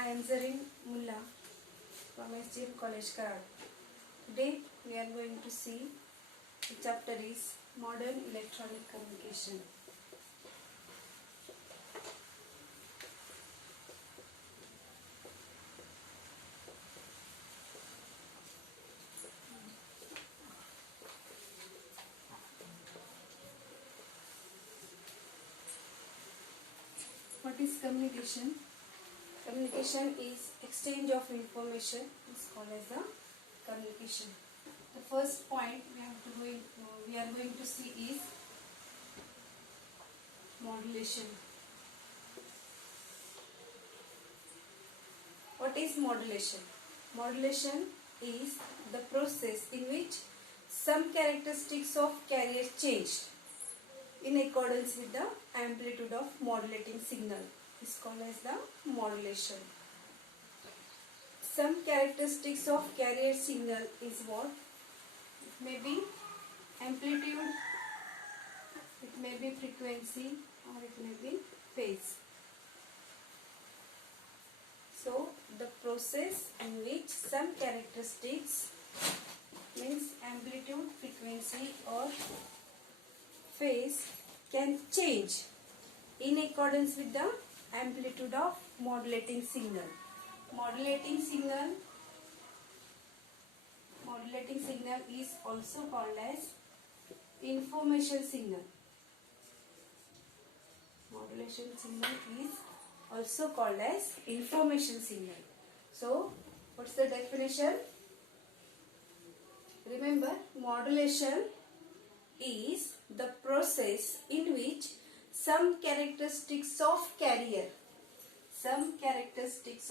I am Zareen Mulla from SGM College Karad. Today we are going to see the chapter is Modern Electronic Communication. What is communication? Communication is exchange of information. Is called as the communication. The first point we are going to see is modulation. What is modulation? Modulation is the process in which some characteristics of carrier changed in accordance with the amplitude of modulating signal. Is called as the modulation. Some characteristics of carrier signal is what? It may be amplitude, it may be frequency, or it may be phase. So the process in which some characteristics means amplitude, frequency or phase can change in accordance with the amplitude of modulating signal. Modulating signal is also called as information signal. Modulation signal is also called as information signal. So, what's the definition? Remember, modulation is the process in which some characteristics of carrier, some characteristics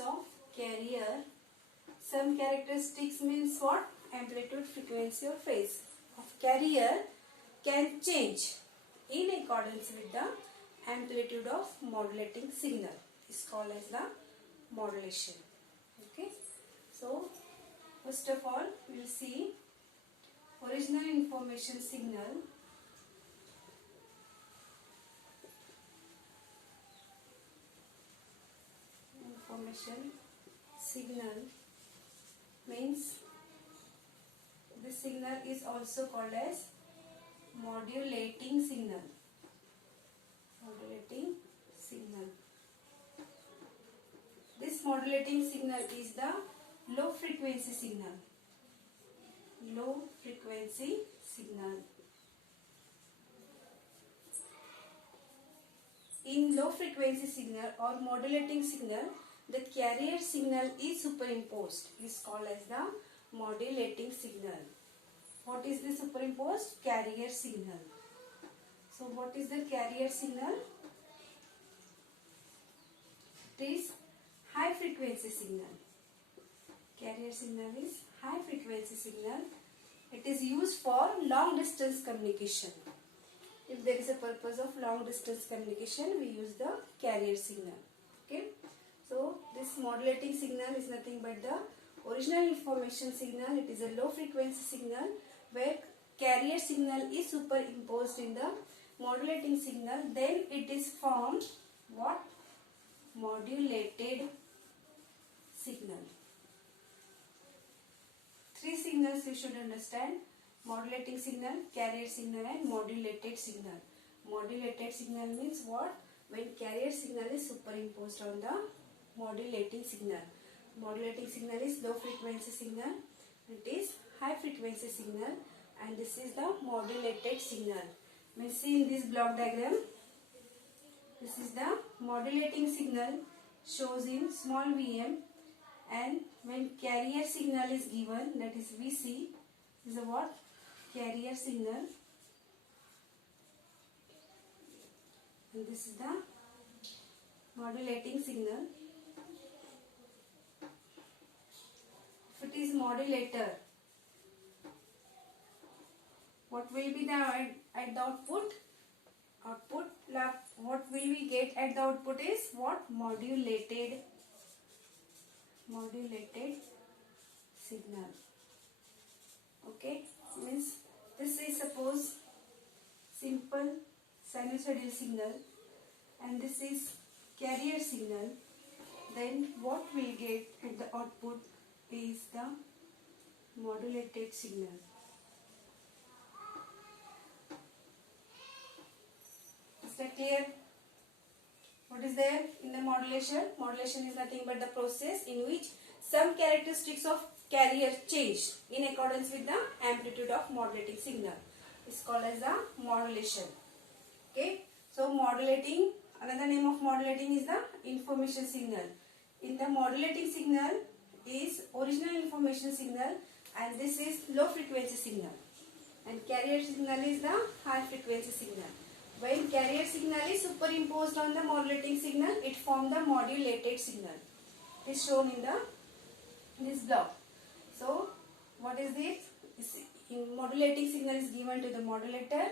means what? Amplitude, frequency or phase of carrier can change in accordance with the amplitude of modulating signal. Is called as the modulation. Okay. So, first of all, we will see original information signal. Information signal means this signal is also called as modulating signal. Modulating signal. This modulating signal is the low frequency signal. Low frequency signal. In low frequency signal or modulating signal, the carrier signal is superimposed. Is called as the modulating signal. What is the superimposed? Carrier signal. So what is the carrier signal? It is high frequency signal. Carrier signal is high frequency signal. It is used for long distance communication. If there is a purpose of long distance communication, we use the carrier signal. Okay. So this modulating signal is nothing but the original information signal. It is a low frequency signal where carrier signal is superimposed in the modulating signal. Then it is formed what? Modulated signal. Three signals you should understand: modulating signal, carrier signal and modulated signal. Modulated signal means what? When carrier signal is superimposed on the modulating signal. Modulating signal is low frequency signal, it is high frequency signal, and this is the modulated signal. We see in this block diagram, this is the modulating signal shows in small vm, and when carrier signal is given, that is Vc, is a what? Carrier signal, and this is the modulating signal. If it is modulator, what will be the at the output? What will we get at the output is what? Modulated signal. Okay, means this is suppose simple sinusoidal signal, and this is carrier signal. then what we'll get at the output is the modulated signal. Is that clear? What is there in the modulation? Modulation is nothing but the process in which some characteristics of carrier change in accordance with the amplitude of modulating signal. It's called as the modulation. Okay. So modulating, another name of modulating is the information signal. In the modulating signal is original information signal, and this is low frequency signal, and carrier signal is the high frequency signal. When carrier signal is superimposed on the modulating signal, it forms the modulated signal. It is shown in this block. So what is this? In modulating signal is given to the modulator,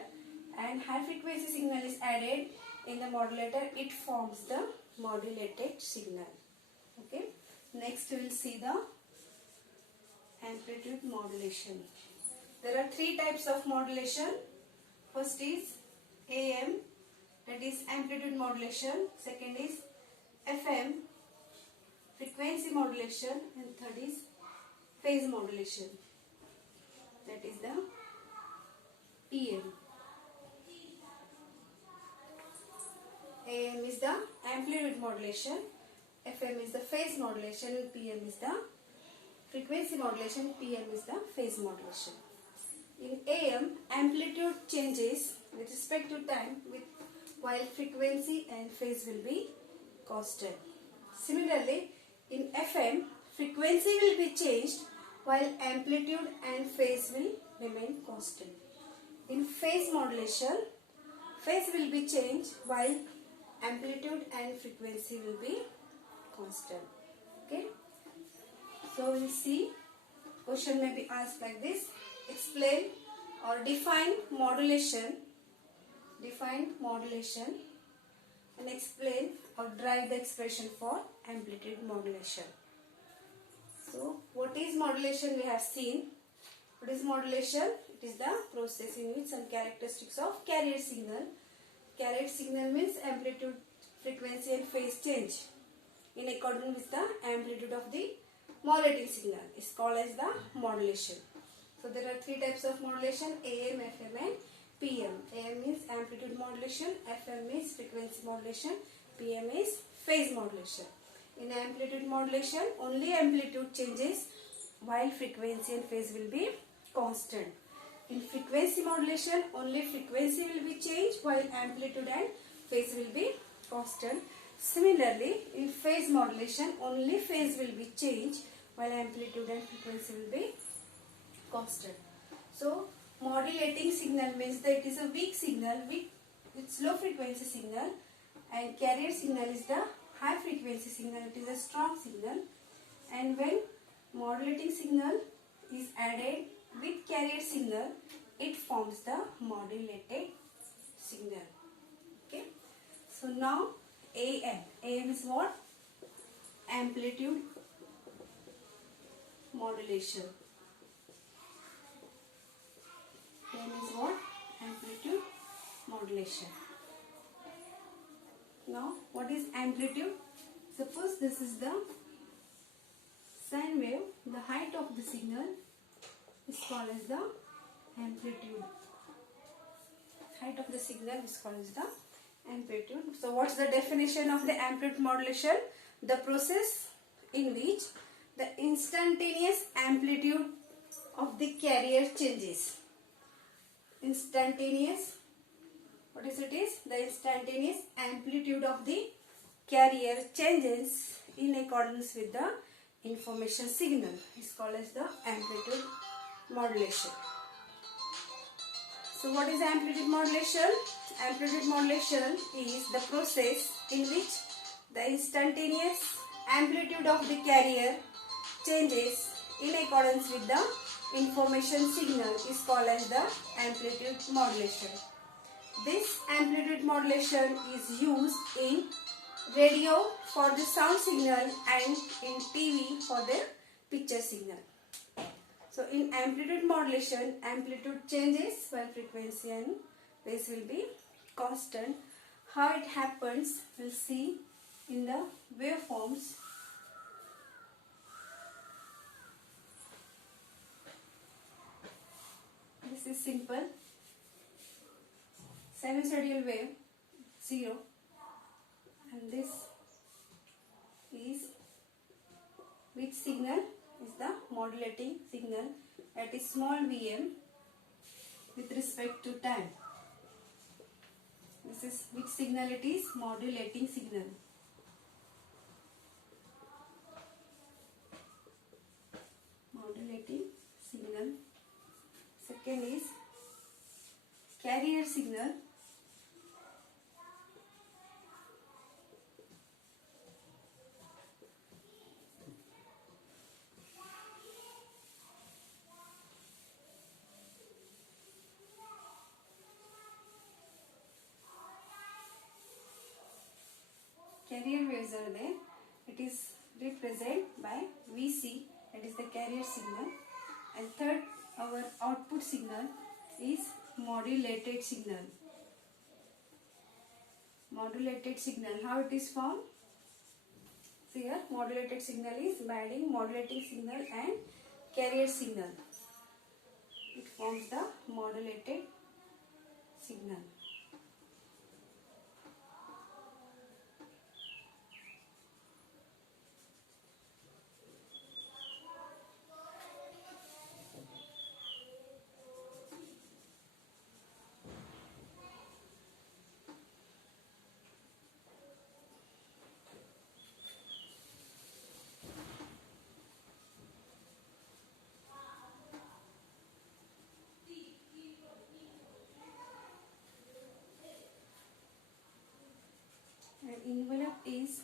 and high frequency signal is added in the modulator. It forms the modulated signal. Okay. Next we will see the amplitude modulation. There are three types of modulation. First is AM, that is amplitude modulation. Second is FM, frequency modulation, and third is phase modulation, that is the PM. AM is the amplitude modulation, FM is the phase modulation, and PM is the frequency modulation, PM is the phase modulation. In AM, amplitude changes with respect to time, while frequency and phase will be constant. Similarly, in FM, frequency will be changed while amplitude and phase will remain constant. In phase modulation, phase will be changed while amplitude and frequency will be constant. Okay. So we will see, question may be asked like this: explain or define modulation. Define modulation and explain or derive the expression for amplitude modulation. So what is modulation? We have seen. What is modulation? It is the process in which some characteristics of carrier signal. Carrier signal means amplitude, frequency and phase change in accordance with the amplitude of the modulating signal is called as the modulation. So there are three types of modulation: AM, FM and PM. AM means amplitude modulation, FM means frequency modulation, PM is phase modulation. In amplitude modulation, only amplitude changes while frequency and phase will be constant. In frequency modulation, only frequency will be changed while amplitude and phase will be constant. Similarly, in phase modulation, only phase will be changed while amplitude and frequency will be constant. So modulating signal means that it is a weak signal, it's low frequency signal, and carrier signal is the high frequency signal, it is a strong signal. And when modulating signal is added with carrier signal, it forms the modulated signal. Okay. So now AM. AM is what? Amplitude modulation. AM is what? Amplitude modulation. Now what is amplitude? Suppose this is the sine wave. The height of the signal is called as the amplitude. Height of the signal is called as the amplitude. So what's the definition of the amplitude modulation? The process in which the instantaneous amplitude of the carrier changes. Instantaneous, what is it is? The instantaneous amplitude of the carrier changes in accordance with the information signal is called as the amplitude modulation. So what is amplitude modulation? Amplitude modulation is the process in which the instantaneous amplitude of the carrier changes in accordance with the information signal is called as the amplitude modulation. This amplitude modulation is used in radio for the sound signal and in TV for the picture signal. So in amplitude modulation, amplitude changes while frequency and phase will be constant. How it happens, we'll see in the waveforms. simple. Sinusoidal wave 0, and this is which signal is the modulating signal, that is small vm with respect to time. This is which signal it is? Modulating signal. Modulating signal. Second is carrier signal. Carrier waves are there. It is represented by Vc, that is the carrier signal. And third, our output signal is modulated signal. Modulated signal, how it is formed? See here, modulated signal is by adding modulating signal and carrier signal. It forms the modulated signal. And envelope is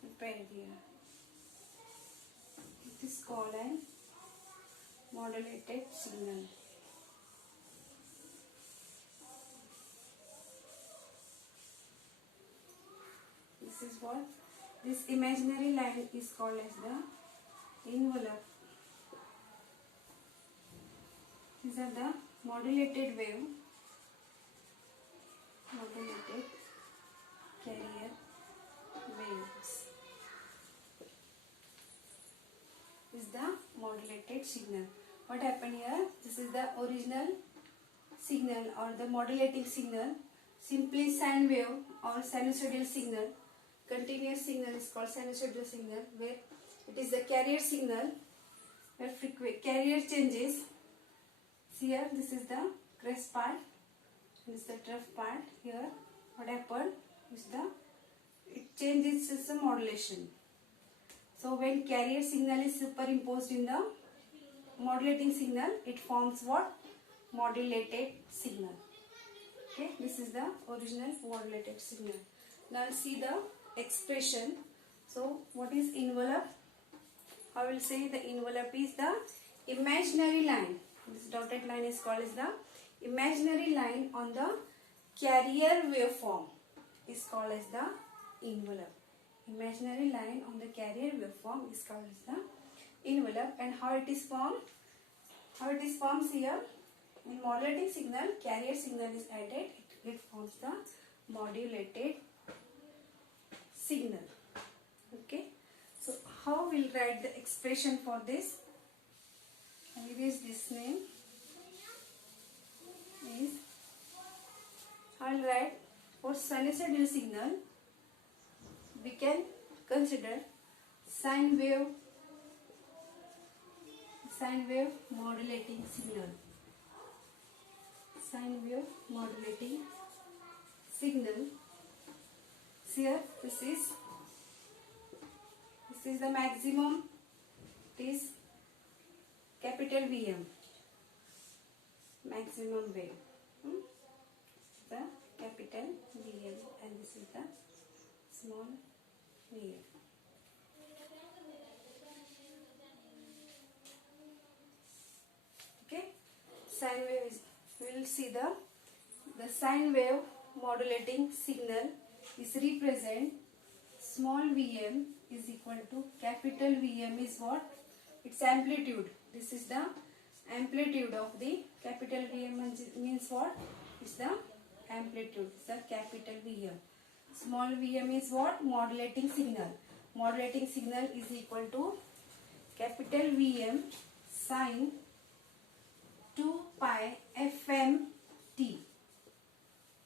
prepared here. It is called an modulated signal. This is what this imaginary line is called as the envelope. These are the modulated wave, modulated carrier waves. This is the modulated signal. What happened here? This is the original signal or the modulating signal. Simply sine wave or sinusoidal signal. Continuous signal is called sinusoidal signal, where it is the carrier signal where carrier changes. See here, this is the crest part, this is the trough part. Here what happened is it changes its modulation. So when carrier signal is superimposed in the modulating signal, it forms what? Modulated signal. Okay, this is the original modulated signal. Now see the expression. So what is envelope? I will say the envelope is the imaginary line. This dotted line is called as the imaginary line on the carrier waveform, is called as the envelope. Imaginary line on the carrier waveform is called as the envelope. And how it is formed? How it is formed here? In modulating signal, carrier signal is added. It forms the modulated signal. Okay. So how we'll write the expression for this? I will use this name. Is I'll write for sinusoidal signal. We can consider sine wave modulating signal. Sine wave modulating signal. Here this is the maximum. It is capital VM, maximum wave. The capital VM, and this is the small VM. Okay, sine wave is, we will see the sine wave modulating signal is represent small Vm is equal to capital VM is what? Its amplitude. This is the amplitude of the capital VM means what? It's the amplitude. It's the capital VM. Small Vm is what? Modulating signal. Modulating signal is equal to capital VM sine 2 pi FMT.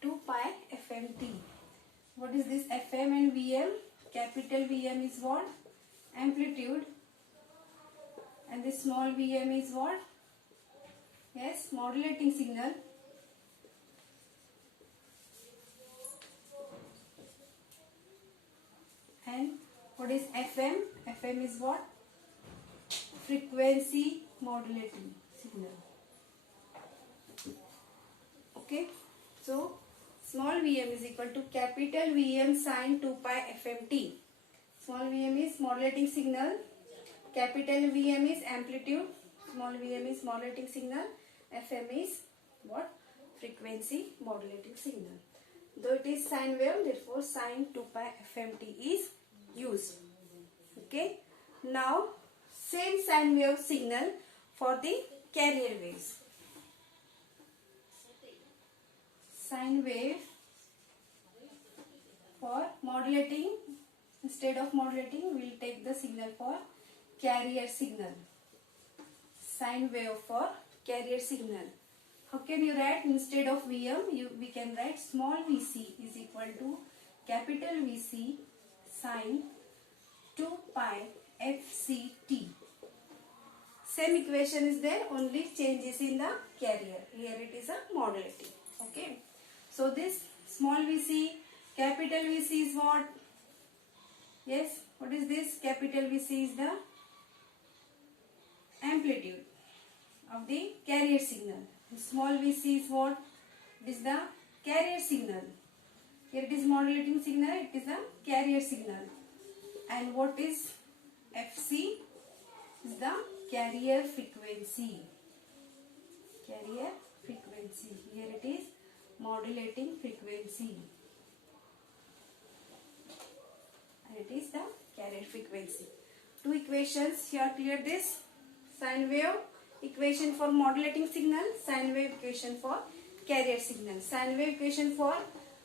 2 pi FMT. What is this FM and VM? Capital VM is what? Amplitude. And the small VM is what? Yes, modulating signal. And what is FM? FM is what? Frequency modulating signal. Okay. So, small Vm is equal to capital Vm sin 2 pi FMT. Small Vm is modulating signal. Capital Vm is amplitude. Small Vm is modulating signal. FM is what? Frequency modulating signal. Though it is sine wave, therefore sin 2 pi FMT is used. Okay. Now, same sine wave signal for the carrier waves. Sine wave for modulating, instead of modulating, we will take the signal for carrier signal. Sine wave for carrier signal. How can you write? Instead of Vm, we can write small Vc is equal to capital Vc sin 2 pi Fct. Same equation is there, only changes in the carrier. Here it is a modulating. Okay. So this small Vc, capital Vc is what? Yes, what is this? Capital Vc is the amplitude of the carrier signal. Small Vc is what? It is the carrier signal. Here it is modulating signal, it is the carrier signal. And what is Fc? Is the carrier frequency. Carrier frequency. Here it is modulating frequency. And it is the carrier frequency. Two equations. You are clear this? Sine wave equation for modulating signal, sine wave equation for carrier signal. Sine wave equation for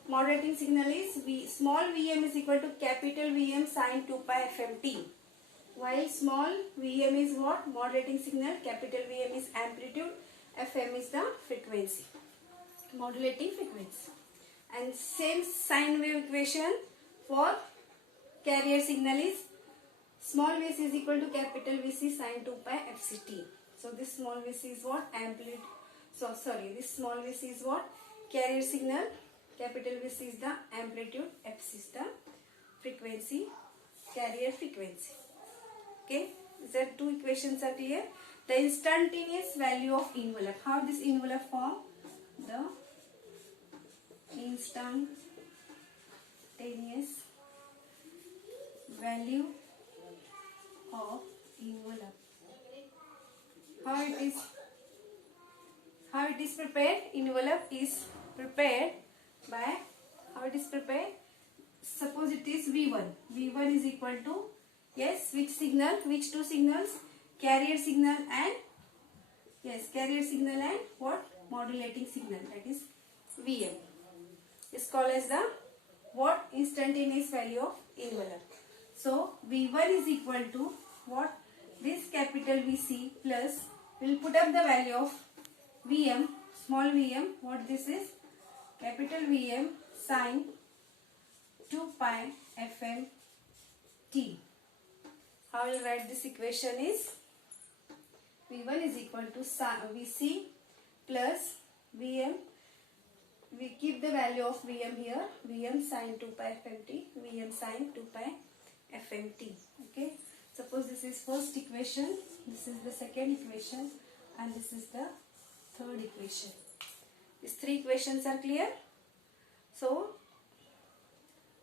modulating signal is small Vm is equal to capital Vm sin 2 pi FMT. While small Vm is what? Modulating signal, capital Vm is amplitude, Fm is the frequency. Modulating frequency. And same sine wave equation for carrier signal is small Vc is equal to capital Vc sin 2 pi Fct. So this small Vc is what? Amplitude. So sorry, this small Vc is what? Carrier signal. Capital Vc is the amplitude. Fc is the frequency. Carrier frequency. Okay. These are two equations are clear. The instantaneous value of envelope. How this envelope form? The instantaneous value of envelope. How it is prepared? Envelope is prepared by, how it is prepared? Suppose it is V1. V1 is equal to, yes, which signal? Which two signals? Carrier signal and, yes, carrier signal and what? Modulating signal, that is Vm. Is called as the what? Instantaneous value of envelope. So V1 is equal to what? This capital Vc plus, we will put up the value of Vm, small Vm, what this is? Capital Vm sin 2 pi FMT. How I will write this equation is V1 is equal to Vc plus Vm. We keep the value of Vm here. Vm sin 2 pi FMT. Vm sin 2 pi FMT. Okay. Suppose this is first equation. This is the second equation. And this is the third equation. These three equations are clear. So,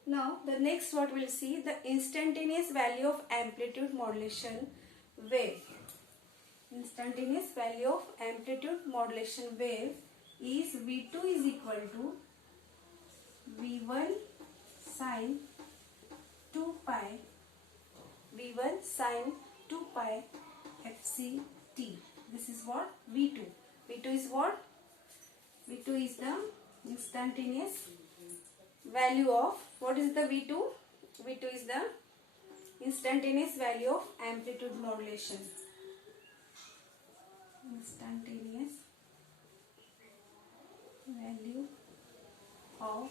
now the next what we will see, the instantaneous value of amplitude modulation wave. Instantaneous value of amplitude modulation wave is V2 is equal to V1 sin 2 pi V1 sin 2 pi Fct. This is what? V2. V2 is what? V2 is the instantaneous value of, what is the V2? V2 is the instantaneous value of amplitude modulation. Instantaneous value of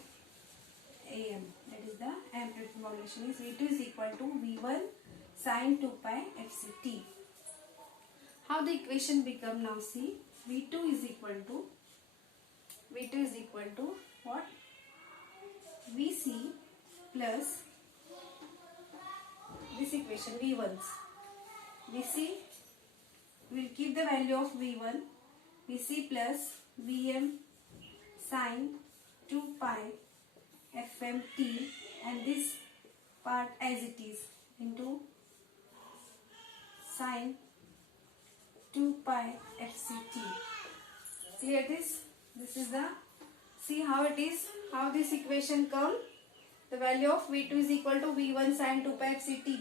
AM, that is the amplitude modulation, is V2 is equal to V1 sine 2 pi fct. How the equation become now? See, V2 is equal to what? Vc plus this equation V1's. Vc, will keep the value of V1, Vc plus Vm sine 2 pi fmt, and this part as it is, into sine 2 pi fct. Clear this? This is the, see how it is, how this equation come. The value of V2 is equal to V1 sine 2 pi fct.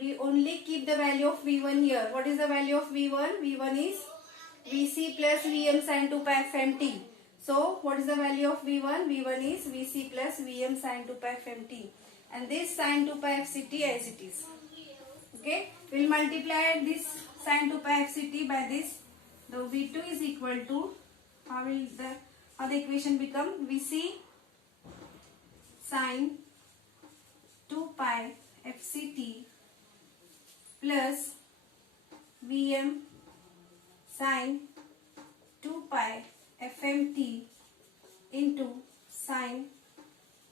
We only keep the value of V1 here. What is the value of V1? V1 is Vc plus Vm sine 2 pi fmt. So what is the value of V1? V1 is Vc plus Vm sine 2 pi fmt. And this sine 2 pi fct as it is. Okay. We will multiply this sine 2 pi fct by this. The V2 is equal to, how the equation become? Vc sine 2 pi fct plus Vm sine 2 pi fmt into sine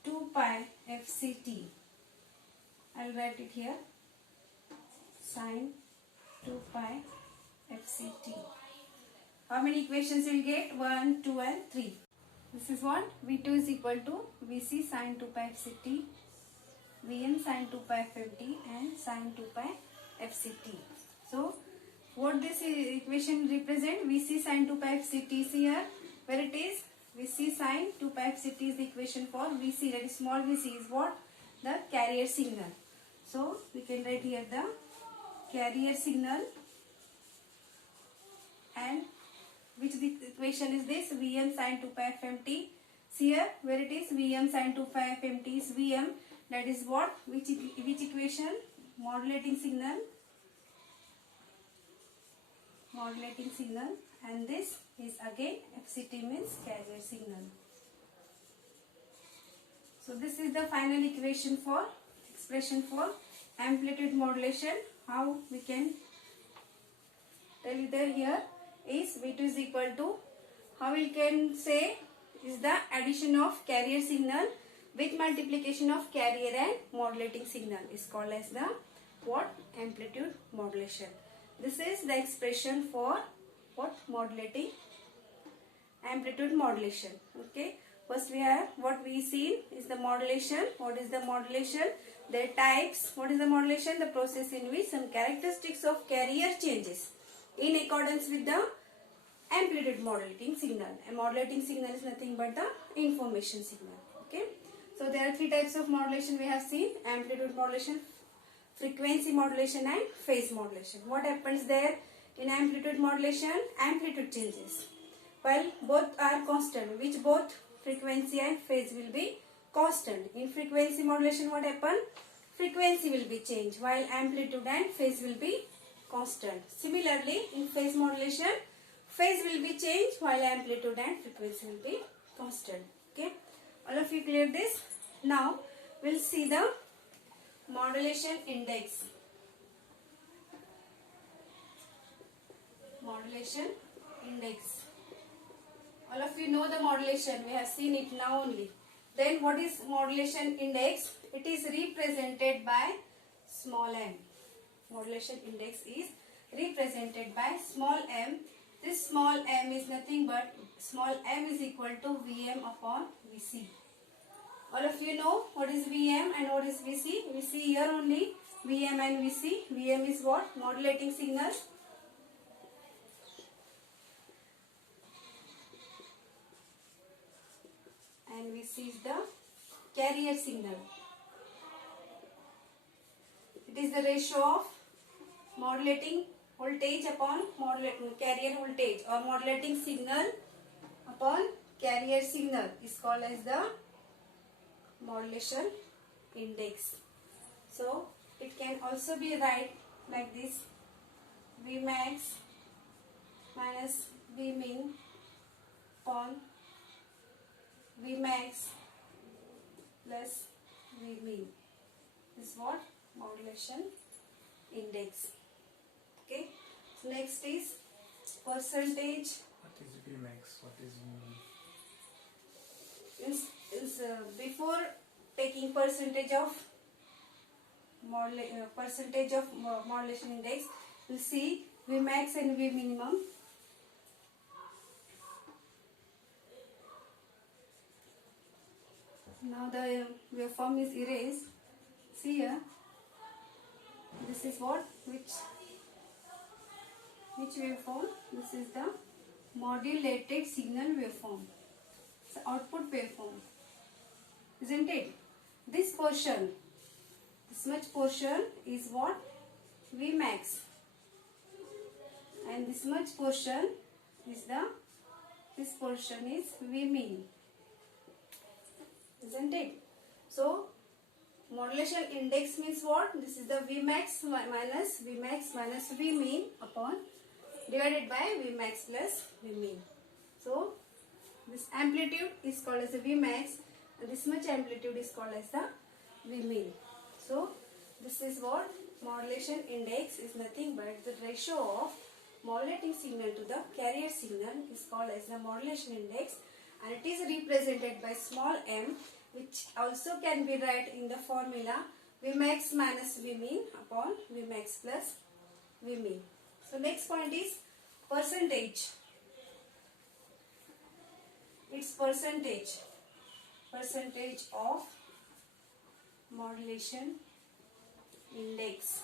2 pi fct. I will write it here, sine 2 pi fct. How many equations you will get? 1, 2 and 3. This is what? V2 is equal to Vc sine 2 pi fct, Vm sine 2 pi fmt and sine 2 pi fct. So what this equation represent? Vc sine 2 pi fct is here, where it is Vc sine 2 pi fct is the equation for Vc, that is small vc is what? The carrier signal. So we can write here the carrier signal, and which the equation is this? Vm sine 2 pi fmt. See here, where it is Vm sine 2 pi fmt is Vm, that is what? Which equation? Modulating signal, and this is again fct means carrier signal. So this is the final expression for amplitude modulation. How we can tell you that here is V2 is equal to, how we can say, is the addition of carrier signal with multiplication of carrier and modulating signal is called as the what? Amplitude modulation. This is the expression for what? Modulating amplitude modulation. Okay. First we have what we see is the modulation. What is the modulation? Their types. What is the modulation? The process in which some characteristics of carrier changes in accordance with the amplitude modulating signal. A modulating signal is nothing but the information signal. Okay. So there are three types of modulation we have seen: amplitude modulation, frequency modulation and phase modulation. What happens there in amplitude modulation? Amplitude changes while both are constant, which both frequency and phase will be constant. In frequency modulation what happen? Frequency will be changed while amplitude and phase will be constant. Similarly in phase modulation, phase will be changed while amplitude and frequency will be constant. Okay, all of you clear this? Now we'll see the modulation index. Modulation index. All of you know the modulation. We have seen it now only. Then what is modulation index? It is represented by small m. Modulation index is represented by small m. This small m is nothing but small m is equal to Vm upon Vc. All of you know what is Vm and what is Vc. We see here only Vm and Vc. Vm is what? Modulating signal. And Vc is the carrier signal. It is the ratio of modulating voltage upon carrier voltage, or modulating signal upon carrier signal is called as the modulation index. So it can also be write like this: Vmax minus Vmin upon Vmax plus Vmin is what? Modulation index. Okay. So next is percentage. What is Vmax? What is Vmin? Before taking percentage of modulation index, we'll see Vmax and Vminimum. Now the waveform is erased. See here. This is what? Which waveform? This is the modulated signal waveform. It's output waveform. Isn't it? This portion, this much portion is what? Vmax. And this much portion is this portion is Vmin. Isn't it? So, modulation index means what? This is the Vmax minus Vmin upon divided by Vmax plus Vmin. So, this amplitude is called as the Vmax and this much amplitude is called as the Vmin. So, this is what? Modulation index is nothing but the ratio of modulating signal to the carrier signal is called as the modulation index, and it is represented by small m, which also can be write in the formula Vmax minus Vmin upon Vmax plus Vmin. So next point is percentage. It's percentage of modulation index.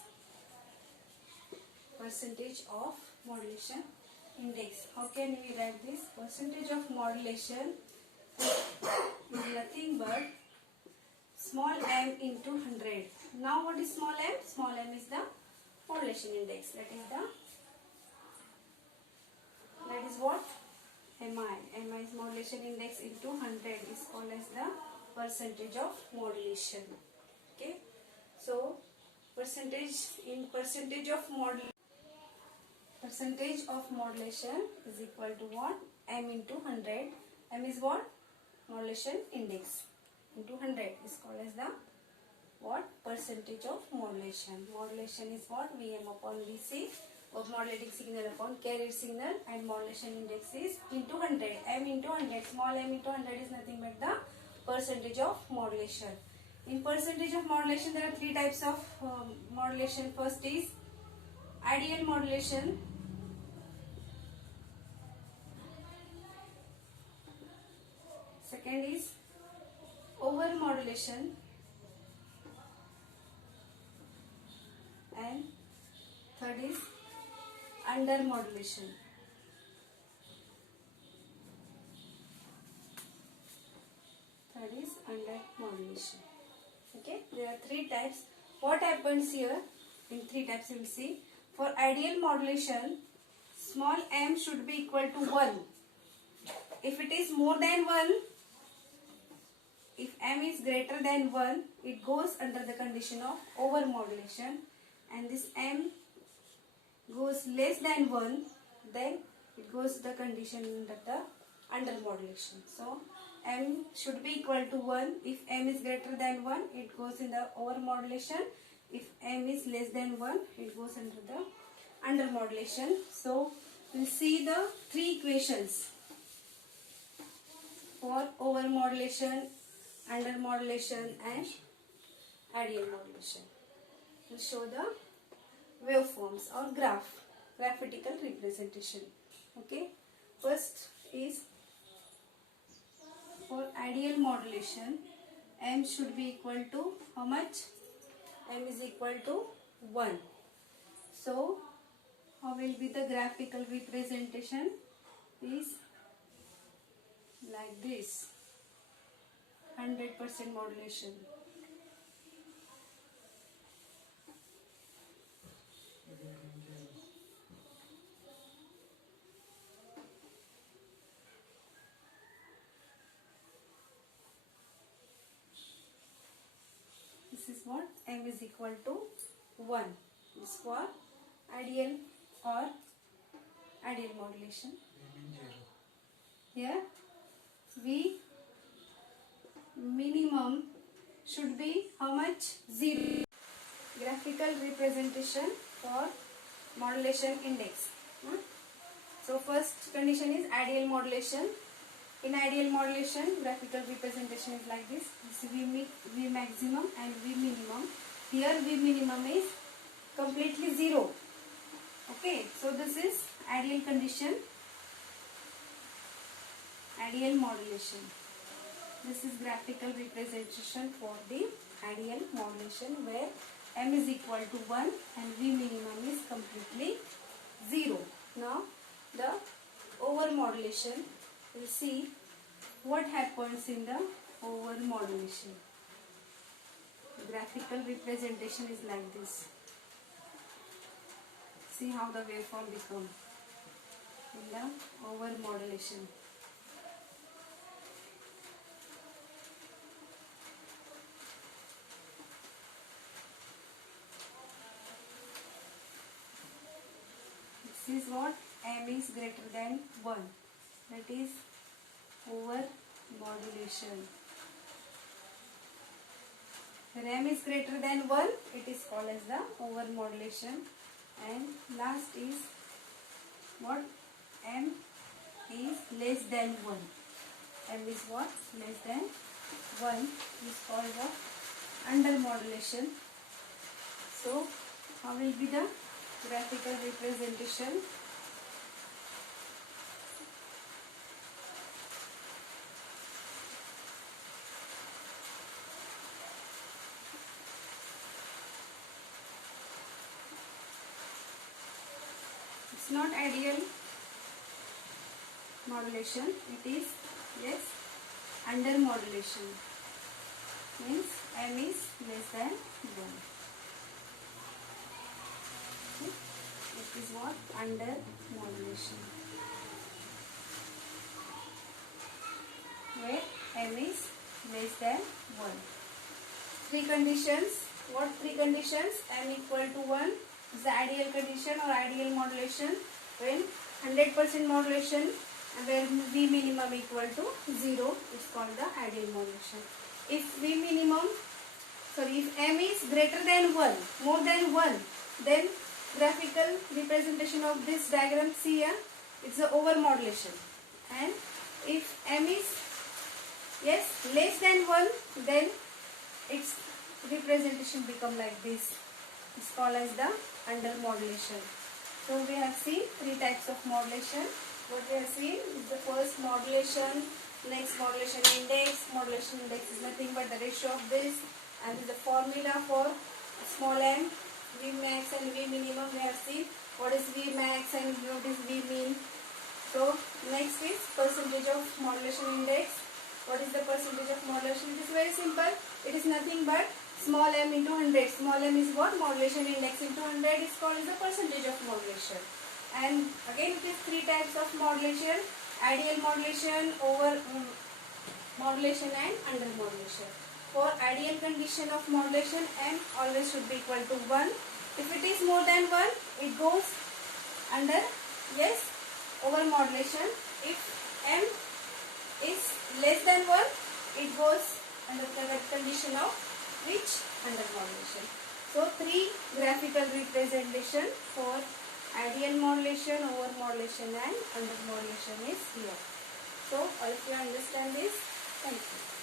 Percentage of modulation index. How can we write this? Percentage of modulation is nothing but small m into 100. Now what is small m? Small m is the modulation index. That is what? Mi. Mi is modulation index into 100 is called as the percentage of modulation. Okay. So percentage of modulation is equal to what? M into 100. M is what? Modulation index into 100 is called as the what? Percentage of modulation. Modulation is what? Vm upon Vc of modulating signal upon carrier signal, and modulation index is into 100. M into 100. Small m into 100 is nothing but the percentage of modulation. In percentage of modulation, there are three types of modulation. First is ideal modulation. Second is over modulation. And third is under modulation. Third is under modulation. Okay, there are three types. What happens here? In three types you will see. For ideal modulation, small m should be equal to 1. If it is more than 1, if m is greater than 1, it goes under the condition of over modulation, and this m goes less than 1, then it goes the condition under the under modulation. So m should be equal to 1. If m is greater than 1, it goes in the over modulation. If m is less than 1, it goes under the under modulation. So we'll see the three equations for over modulation, under modulation and ideal modulation. We'll show the waveforms or graphical representation. Okay, first is for ideal modulation, m should be equal to how much? M is equal to 1. So how will be the graphical representation? Is like this, 100% modulation. This is what? M is equal to 1. This is for ideal or ideal modulation. Here V minimum should be how much? 0. Graphical representation for modulation index. So first condition is ideal modulation. In ideal modulation, graphical representation is like this. This is V maximum and V minimum. Here V minimum is completely 0. Okay, so this is ideal condition, ideal modulation. This is graphical representation for the ideal modulation where M is equal to 1 and V minimum is completely 0. Now the over modulation, we'll see what happens in the over modulation. Graphical representation is like this. See how the waveform becomes in the over modulation. This is what M is greater than 1. That is over modulation. When M is greater than 1, it is called as the over modulation. And last is what? M is less than 1. M is what? Less than 1 is called what? Under modulation. So, how will be the graphical representation? It's not ideal modulation, it is, yes, under modulation. Means M is less than 1. It is what? Under modulation. Where M is less than 1. 3 conditions. What 3 conditions? M equal to 1 is the ideal condition or ideal modulation. When 100% modulation and where V minimum equal to 0 is called the ideal modulation. If M is greater than 1, more than 1, then graphical representation of this diagram, see here, it's the over modulation. And if M is, yes, less than 1, then its representation become like this. It's called as the under modulation. So we have seen 3 types of modulation. What we have seen is the first modulation, next modulation index. Modulation index is nothing but the ratio of this, and the formula for small m, V max and V minimum. We have seen what is V max and what is V min. So next is percentage of modulation index. What is the percentage of modulation? It is very simple. It is nothing but small m into 100. Small m is what? Modulation index into 100 is called the percentage of modulation. And again it is 3 types of modulation: ideal modulation, over modulation and under modulation. For ideal condition of modulation, m always should be equal to 1. If it is more than 1, it goes under, yes, over modulation. If m is less than 1, it goes under the condition of which? Under modulation. So 3 graphical representation for ideal modulation, over modulation and under modulation is here. So if you understand this, thank you.